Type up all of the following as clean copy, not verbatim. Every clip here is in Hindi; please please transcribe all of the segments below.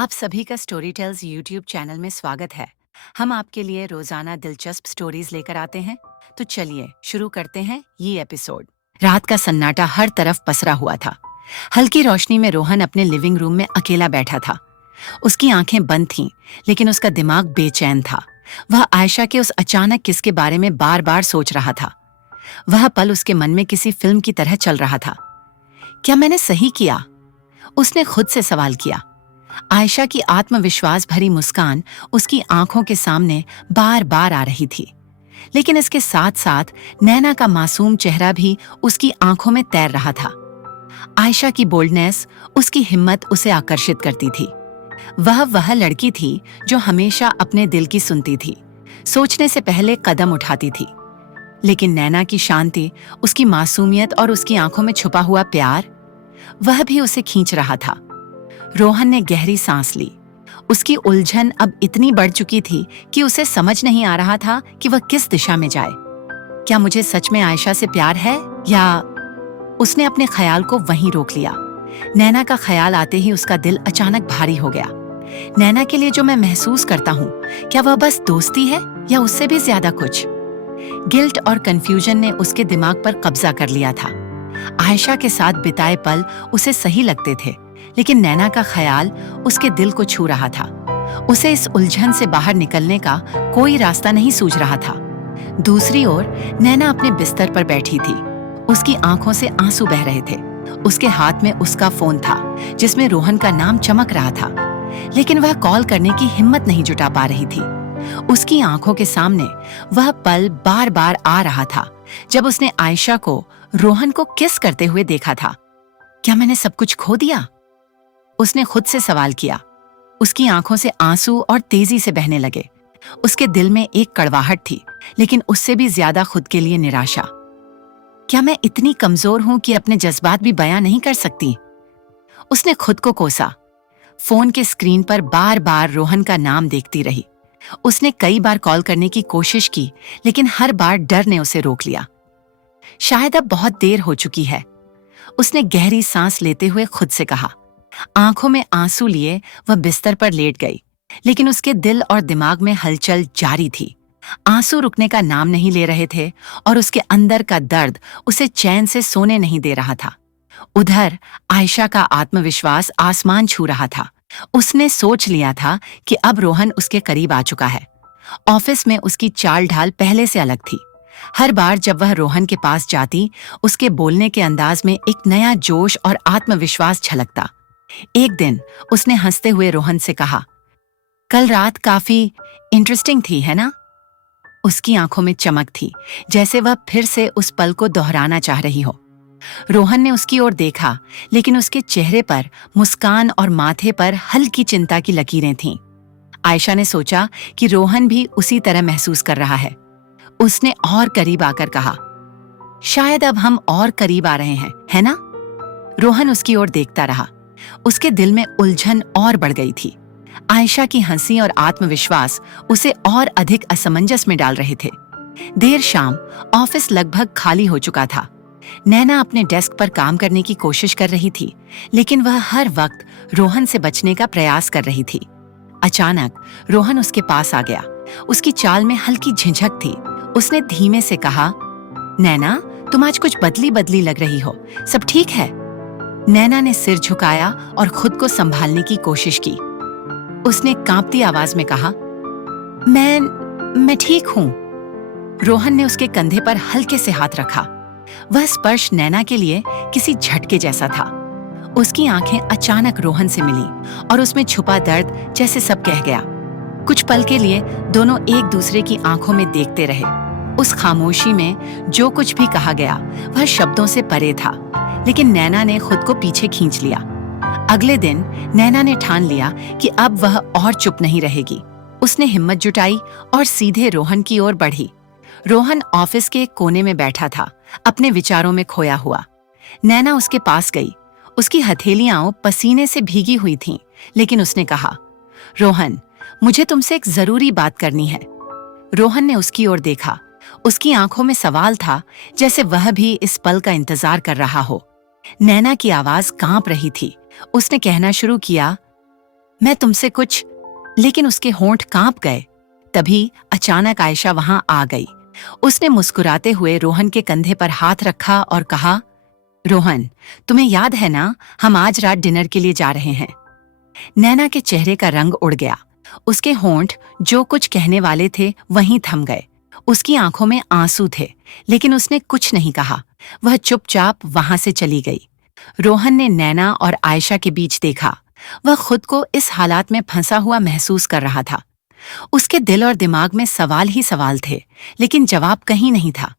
आप सभी का स्टोरी टेल्स यूट्यूब चैनल में स्वागत है। हम आपके लिए रोजाना दिलचस्प स्टोरीज लेकर आते हैं। तो चलिए शुरू करते हैं ये एपिसोड। रात का सन्नाटा हर तरफ पसरा हुआ था। हल्की रोशनी में रोहन अपने लिविंग रूम में अकेला बैठा था। उसकी आंखें बंद थीं, लेकिन उसका दिमाग बेचैन था। वह आयशा के उस अचानक किस के बारे में बार बार सोच रहा था। वह पल उसके मन में किसी फिल्म की तरह चल रहा था। क्या मैंने सही किया? उसने खुद से सवाल किया। आयशा की आत्मविश्वास भरी मुस्कान उसकी आंखों के सामने बार बार आ रही थी, लेकिन इसके साथ साथ नैना का मासूम चेहरा भी उसकी आंखों में तैर रहा था। आयशा की बोल्डनेस, उसकी हिम्मत उसे आकर्षित करती थी। वह लड़की थी जो हमेशा अपने दिल की सुनती थी, सोचने से पहले कदम उठाती थी। लेकिन नैना की शांति, उसकी मासूमियत और उसकी आंखों में छुपा हुआ प्यार, वह भी उसे खींच रहा था। रोहन ने गहरी सांस ली। उसकी उलझन अब इतनी बढ़ चुकी थी कि उसे समझ नहीं आ रहा था कि वह किस दिशा में जाए। क्या मुझे सच में आयशा से प्यार है, या? उसने अपने ख्याल को वहीं रोक लिया। नैना का ख्याल आते ही उसका दिल अचानक भारी हो गया। नैना के लिए जो मैं महसूस करता हूँ, क्या वह बस दोस्ती है या उससे भी ज्यादा कुछ? गिल्ट और कंफ्यूजन ने उसके दिमाग पर कब्जा कर लिया था। आयशा के साथ बिताए पल उसे सही लगते थे, लेकिन नैना का ख्याल उसके दिल को छू रहा था। उसे इस उलझन से बाहर निकलने का कोई रास्ता नहीं सूझ रहा था। दूसरी ओर नैना अपने बिस्तर पर बैठी थी। उसकी आंखों से आंसू बह रहे थे। उसके हाथ में उसका फोन था, जिसमें रोहन का नाम चमक रहा था, लेकिन वह कॉल करने की हिम्मत नहीं जुटा पा रही थी। उसकी आंखों के सामने वह पल बार बार आ रहा था, जब उसने आयशा को रोहन को किस करते हुए देखा था। क्या मैंने सब कुछ खो दिया? उसने खुद से सवाल किया। उसकी आंखों से आंसू और तेजी से बहने लगे। उसके दिल में एक कड़वाहट थी, लेकिन उससे भी ज्यादा खुद के लिए निराशा। क्या मैं इतनी कमजोर हूं कि अपने जज्बात भी बयां नहीं कर सकती? उसने खुद को कोसा। फोन के स्क्रीन पर बार बार रोहन का नाम देखती रही। उसने कई बार कॉल करने की कोशिश की, लेकिन हर बार डर ने उसे रोक लिया। शायद अब बहुत देर हो चुकी है, उसने गहरी सांस लेते हुए खुद से कहा। आंखों में आंसू लिए वह बिस्तर पर लेट गई, लेकिन उसके दिल और दिमाग में हलचल जारी थी। आंसू रुकने का नाम नहीं ले रहे थे, और उसके अंदर का दर्द उसे चैन से सोने नहीं दे रहा था। उधर आयशा का आत्मविश्वास आसमान छू रहा था। उसने सोच लिया था कि अब रोहन उसके करीब आ चुका है। ऑफिस में उसकी चाल ढाल पहले से अलग थी। हर बार जब वह रोहन के पास जाती, उसके बोलने के अंदाज में एक नया जोश और आत्मविश्वास झलकता। एक दिन उसने हंसते हुए रोहन से कहा, कल रात काफी इंटरेस्टिंग थी, है ना? उसकी आंखों में चमक थी, जैसे वह फिर से उस पल को दोहराना चाह रही हो। रोहन ने उसकी ओर देखा, लेकिन उसके चेहरे पर मुस्कान और माथे पर हल्की चिंता की लकीरें थीं। आयशा ने सोचा कि रोहन भी उसी तरह महसूस कर रहा है। उसने और करीब आकर कहा, शायद अब हम और करीब आ रहे हैं, है ना? रोहन उसकी ओर देखता रहा। उसके दिल में उलझन और बढ़ गई थी। आयशा की हंसी और आत्मविश्वास उसे और अधिक असमंजस में डाल रहे थे। देर शाम ऑफिस लगभग खाली हो चुका था। नैना अपने डेस्क पर काम करने की कोशिश कर रही थी, लेकिन वह हर वक्त रोहन से बचने का प्रयास कर रही थी। अचानक रोहन उसके पास आ गया। उसकी चाल में हल्की झिझक थी। उसने धीमे से कहा, नैना, तुम आज कुछ बदली बदली लग रही हो, सब ठीक है? नैना ने सिर झुकाया और खुद को संभालने की कोशिश की। उसने कांपती आवाज में कहा, मैं ठीक हूं। रोहन ने उसके कंधे पर हल्के से हाथ रखा। वह स्पर्श नैना के लिए किसी झटके जैसा था। उसकी आंखें अचानक रोहन से मिली, और उसमें छुपा दर्द जैसे सब कह गया। कुछ पल के लिए दोनों एक दूसरे की आंखों में देखते रहे। उस खामोशी में जो कुछ भी कहा गया वह शब्दों से परे था, लेकिन नैना ने खुद को पीछे खींच लिया। अगले दिन नैना ने ठान लिया कि अब वह और चुप नहीं रहेगी। उसने हिम्मत जुटाई और सीधे रोहन की ओर बढ़ी। रोहन ऑफिस के एक कोने में बैठा था, अपने विचारों में खोया हुआ। नैना उसके पास गई। उसकी हथेलियां पसीने से भीगी हुई थीं, लेकिन उसने कहा, रोहन, मुझे तुमसे एक जरूरी बात करनी है। रोहन ने उसकी ओर देखा। उसकी आंखों में सवाल था, जैसे वह भी इस पल का इंतजार कर रहा हो। नैना की आवाज कांप रही थी। उसने कहना शुरू किया, मैं तुमसे कुछ। लेकिन उसके होंठ कांप गए। तभी अचानक आयशा वहां आ गई। उसने मुस्कुराते हुए रोहन के कंधे पर हाथ रखा और कहा, रोहन, तुम्हें याद है ना, हम आज रात डिनर के लिए जा रहे हैं। नैना के चेहरे का रंग उड़ गया। उसके होंठ जो कुछ कहने वाले थे वहीं थम गए। उसकी आंखों में आंसू थे, लेकिन उसने कुछ नहीं कहा। वह चुपचाप वहां से चली गई। रोहन ने नैना और आयशा के बीच देखा। वह खुद को इस हालात में फंसा हुआ महसूस कर रहा था। उसके दिल और दिमाग में सवाल ही सवाल थे, लेकिन जवाब कहीं नहीं था।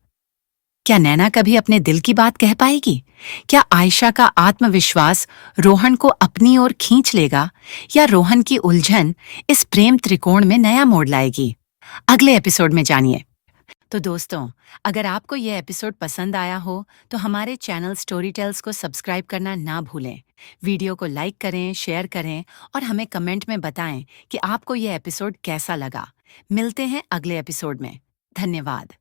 क्या नैना कभी अपने दिल की बात कह पाएगी? क्या आयशा का आत्मविश्वास रोहन को अपनी ओर खींच लेगा? या रोहन की उलझन इस प्रेम त्रिकोण में नया मोड़ लाएगी? अगले एपिसोड में जानिए। तो दोस्तों, अगर आपको यह एपिसोड पसंद आया हो तो हमारे चैनल स्टोरी टेल्स को सब्सक्राइब करना ना भूलें। वीडियो को लाइक करें, शेयर करें और हमें कमेंट में बताएं कि आपको यह एपिसोड कैसा लगा। मिलते हैं अगले एपिसोड में। धन्यवाद।